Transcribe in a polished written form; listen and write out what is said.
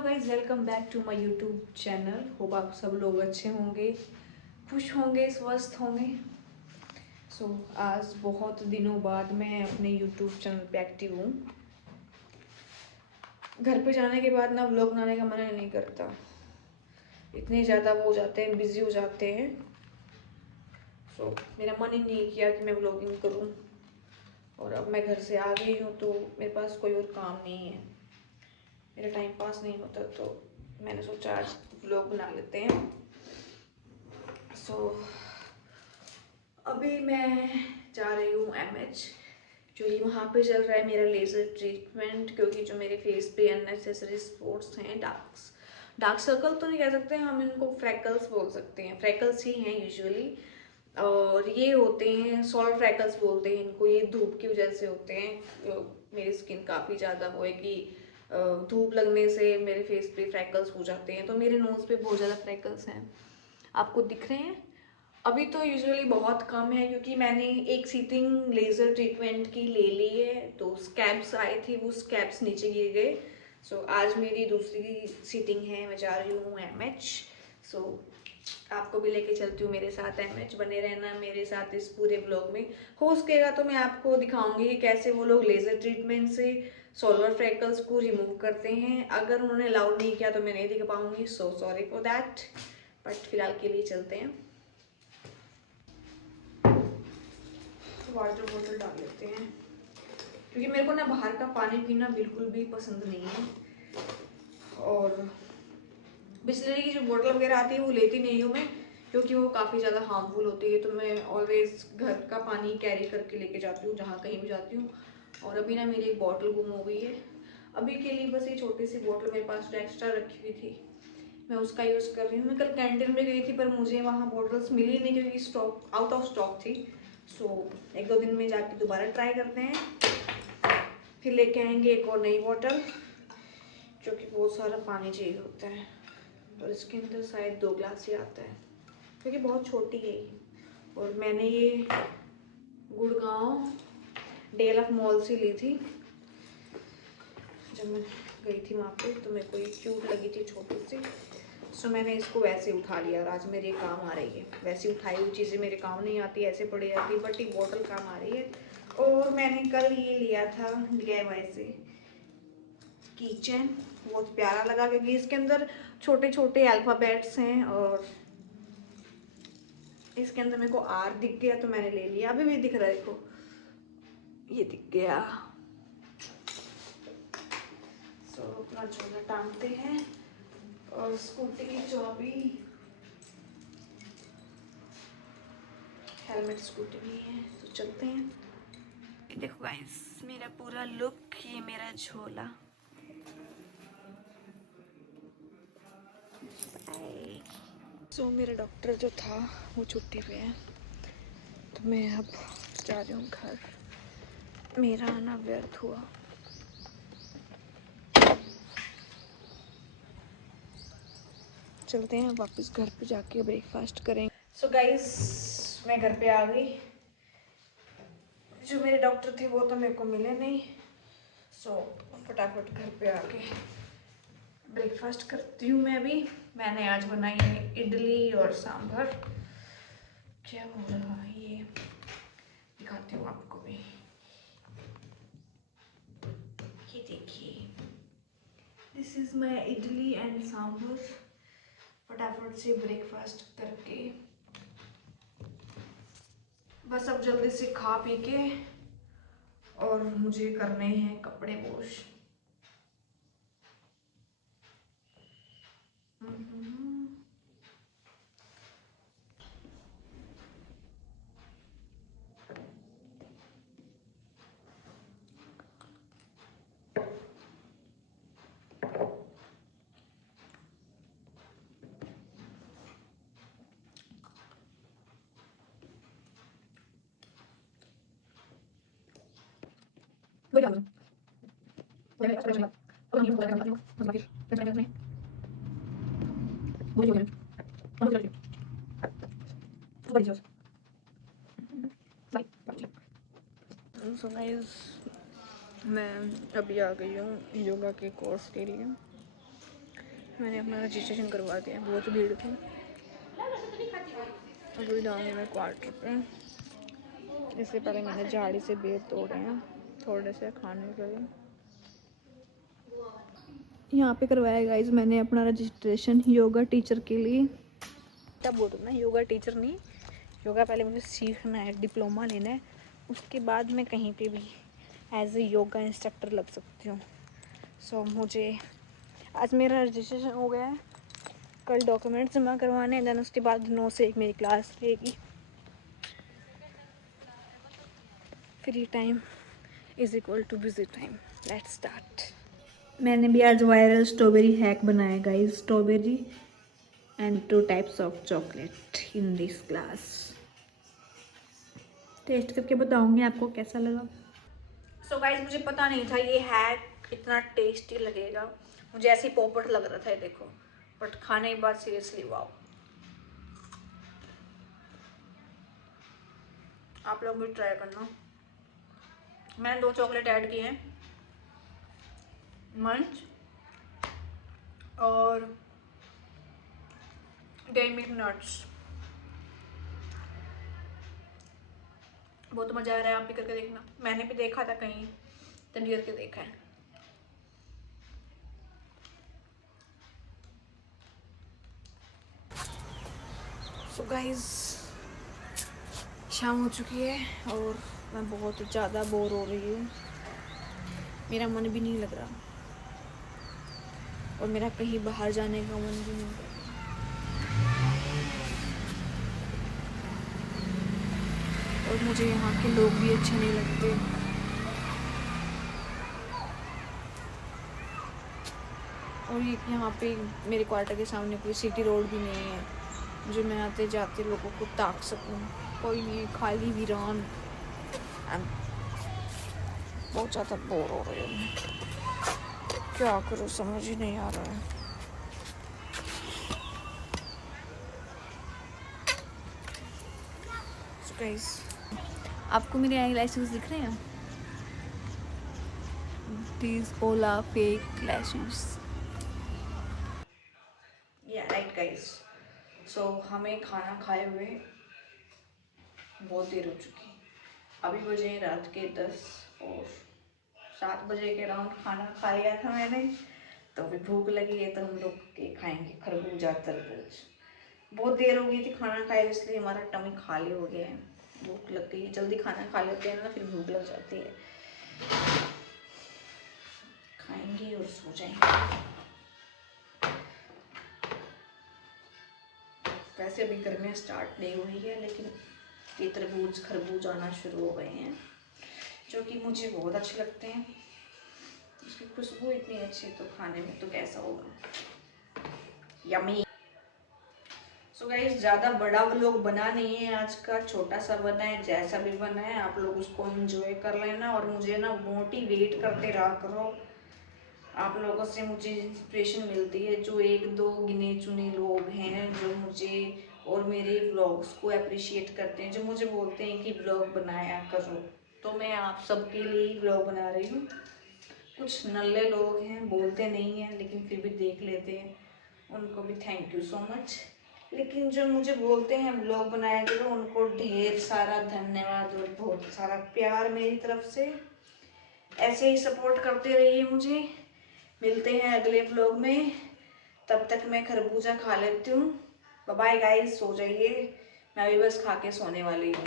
Guys, welcome back to my YouTube channel. Hope आप सब लोग अच्छे होंगे, खुश होंगे, स्वस्थ होंगे। आज बहुत दिनों बाद मैं अपने यूट्यूब चैनल पे एक्टिव हूँ। घर पे जाने के बाद ना व्लॉग बनाने का मन नहीं करता, इतने ज़्यादा वो हो जाते हैं, बिजी हो जाते हैं। मेरा मन ही नहीं किया कि मैं व्लॉगिंग करूँ। और अब मैं घर से आ गई हूँ तो मेरे पास कोई और काम नहीं है, मेरा टाइम पास नहीं होता, तो मैंने सोचा आज व्लॉग बना लेते हैं। अभी मैं जा रही हूँ MH, जो ये वहाँ पे चल रहा है मेरा लेज़र ट्रीटमेंट, क्योंकि जो मेरे फेस पे अननेसेसरी स्पॉट्स हैं, डार्क सर्कल तो नहीं कह सकते, हम इनको फ्रैकल्स बोल सकते हैं, फ्रैकल्स ही हैं यूजुअली। और ये होते हैं सोलर फ्रैकल्स बोलते हैं इनको, ये धूप की वजह से होते हैं। मेरी स्किन काफ़ी ज़्यादा वो है कि धूप लगने से मेरे फेस पे फ्रैकल्स हो जाते हैं, तो मेरे नोज़ पे बहुत ज़्यादा फ्रैकल्स हैं, आपको दिख रहे हैं। अभी तो यूजुअली बहुत कम है, क्योंकि मैंने एक सीटिंग लेज़र ट्रीटमेंट की ले ली है, तो स्कैब्स आए थे, वो स्कैब्स नीचे गिर गए। आज मेरी दूसरी सीटिंग है, मैं जा रही हूँ MH। आपको भी लेके चलती हूँ मेरे साथ MH, बने रहना मेरे साथ इस पूरे ब्लॉग में। हो सकेगा तो मैं आपको दिखाऊंगी कि कैसे वो लोग लेज़र ट्रीटमेंट से सोलर फ्रैकल्स को रिमूव करते हैं। अगर उन्होंने अलाउ नहीं किया तो मैं नहीं दिखा पाऊंगी, so sorry for that. But फिलहाल के लिए चलते हैं, वाटर बॉटल डाल लेते हैं, क्योंकि मेरे को ना बाहर का पानी पीना बिल्कुल भी पसंद नहीं है। और बिस्लरी की जो बोतल वगैरह आती है वो लेती नहीं हूँ मैं, क्योंकि वो काफ़ी ज़्यादा हार्मफुल होती है, तो मैं ऑलवेज घर का पानी कैरी करके लेके जाती हूँ जहाँ कहीं भी जाती हूँ। और अभी ना मेरी एक बॉटल गुम हो गई है, अभी के लिए बस ये छोटी सी बॉटल मेरे पास एक्स्ट्रा रखी हुई थी, मैं उसका यूज़ कर रही हूँ। मैं कल कैंटीन में गई थी, पर मुझे वहाँ बॉटल्स मिली नहीं, क्योंकि स्टॉक आउट ऑफ स्टॉक थी। एक दो दिन में जाके दोबारा ट्राई करते हैं, फिर लेके आएंगे एक और नई बॉटल, जो कि बहुत सारा पानी चाहिए होता है। और इसके अंदर शायद 2 ग्लास ही आता है, क्योंकि बहुत छोटी है ये। और मैंने ये गुड़गांव डेल ऑफ मॉल से ली थी, जब मैं गई थी वहाँ पे, तो मेरे को ये क्यूट लगी थी छोटी सी, मैंने इसको वैसे उठा लिया और आज मेरे काम आ रही है। वैसे उठाई हुई चीज़ें मेरे काम नहीं आती, ऐसे पड़ी जाती, बट ये बॉटल काम आ रही है। और मैंने कल ये लिया था DIY से कीचेन, बहुत प्यारा लगा, क्योंकि इसके अंदर छोटे छोटे अल्फ़ाबेट्स हैं, और इसके अंदर मेरे को R दिख गया तो मैंने ले लिया। अभी भी दिख रहा है, देखो ये दिख गया। अपना झोला टांगते हैं, और स्कूटी की चाबी, हेलमेट स्कूटी भी है, तो चलते हैं। देखो गाइस, मेरा पूरा लुक, ये मेरा झोला। मेरा डॉक्टर जो था वो छुट्टी पे है, तो मैं अब जा रही हूँ घर। मेरा आना व्यर्थ हुआ। चलते हैं वापस घर पे, जाके ब्रेकफास्ट करेंगे। गाइस, मैं घर पे आ गई। जो मेरे डॉक्टर थे वो तो मेरे को मिले नहीं, फटाफट घर पे आके ब्रेकफास्ट करती हूँ मैं अभी। मैंने आज बनाई है इडली और सांभर। क्या हो रहा है, ये दिखाती हूँ आपको भी, ये देखिए, this is my idli and sambar. फटाफट से ब्रेकफास्ट करके बस अब जल्दी से खा पी के, और मुझे करने हैं कपड़े वॉश। सो गाइस, मैं अभी आ गई हूँ योगा के कोर्स के लिए। मैंने अपना रजिस्ट्रेशन करवा दिया, बहुत भीड़ थी। अभी जाऊँगी मैं क्वार्टर पे। इससे पहले मैंने झाड़ी से बेर तोड़े हैं थोड़े से खाने के लिए। यहाँ पे करवाया गाइस मैंने अपना रजिस्ट्रेशन योगा टीचर के लिए। तब बोल रहा ना, योगा टीचर नहीं, योगा पहले मुझे सीखना है, डिप्लोमा लेना है, उसके बाद मैं कहीं पे भी एज ए योगा इंस्ट्रक्टर लग सकती हूँ। सो मुझे आज मेरा रजिस्ट्रेशन हो गया है, कल डॉक्यूमेंट्स जमा करवाने हैं, देन उसके बाद 9 से 1 मेरी क्लास रहेगी। Free time is equal to busy time. Let's start. मैंने भी आज वायरल स्ट्रॉबेरी हैक बनाया guys, strawberry and 2 types of chocolate in this glass. Taste करके बताऊंगी आपको कैसा लगा। सो गाइस मुझे पता नहीं था ये हैक इतना टेस्टी लगेगा, मुझे ऐसे ही पोपट लग रहा था ये देखो, बट खाने के बाद सीरियसली वाओ। आप लोग भी ट्राई करना। मैंने 2 चॉकलेट ऐड किए हैं, मंच और डेयरी मिल्क नट्स। बहुत मज़ा आ रहा है, आप भी करके देखना। मैंने भी देखा था कहीं, तभी करके देखा है। सो गाइस शाम हो चुकी है और मैं बहुत ज़्यादा बोर हो रही हूँ, मेरा मन भी नहीं लग रहा और मेरा कहीं बाहर जाने का मन भी नहीं कर रहा। और मुझे यहाँ के लोग भी अच्छे नहीं लगते। और ये यहाँ पे मेरे क्वार्टर के सामने कोई सिटी रोड भी नहीं है जो मैं आते जाते लोगों को ताक सकूँ, कोई नहीं, खाली वीरान। बहुत ज़्यादा बोर हो रही हूँ, क्या करूँ समझ ही नहीं आ रहा है। So guys, आपको मेरे आई लैशेस दिख रहे हैं? These Ola fake lashes. Yeah, right guys. So हमें खाना खाए हुए बहुत देर हो चुकी, अभी बजे रात के 10 और 7 बजे के अराउंड खाना खा लिया था मैंने, तो अभी भूख लगी है तो हम लोग के खाएंगे खरबूजा तरबूज। बहुत देर हो गई थी खाना खाए, इसलिए हमारा टमी खाली हो गया है, भूख लग गई। जल्दी खाना खा लेते हैं ना, फिर भूख लग जाती है। खाएंगे और सो जाएंगे। वैसे अभी गर्मियाँ स्टार्ट नहीं हुई है, लेकिन ये तरबूज खरबूज आना शुरू हो गए हैं, जो कि मुझे बहुत अच्छे लगते हैं। इसकी खुशबू इतनी अच्छी, तो खाने में तो कैसा होगा, यम्मी। सो गाइस ज़्यादा बड़ा व्लॉग बना नहीं है आज का, छोटा सा बना है, जैसा भी बना है आप लोग उसको एंजॉय कर लेना और मुझे ना मोटिवेट करते रहा करो। आप लोगों से मुझे इंस्पिरेशन मिलती है, जो 1-2 गिने चुने लोग हैं जो मुझे और मेरे व्लॉग्स को अप्रिशिएट करते हैं, जो मुझे बोलते हैं कि व्लॉग बनाया करो, तो मैं आप सबके लिए ही व्लॉग बना रही हूँ। कुछ नल्ले लोग हैं, बोलते नहीं हैं लेकिन फिर भी देख लेते हैं, उनको भी थैंक यू सो मच। लेकिन जो मुझे बोलते हैं व्लॉग बनाया करो, उनको ढेर सारा धन्यवाद और बहुत सारा प्यार मेरी तरफ से। ऐसे ही सपोर्ट करते रहिए मुझे। मिलते हैं अगले व्लॉग में, तब तक मैं खरबूजा खा लेती हूँ। बाय बाय गाइस, सो जाइए, मैं अभी बस खा के सोने वाली हूँ।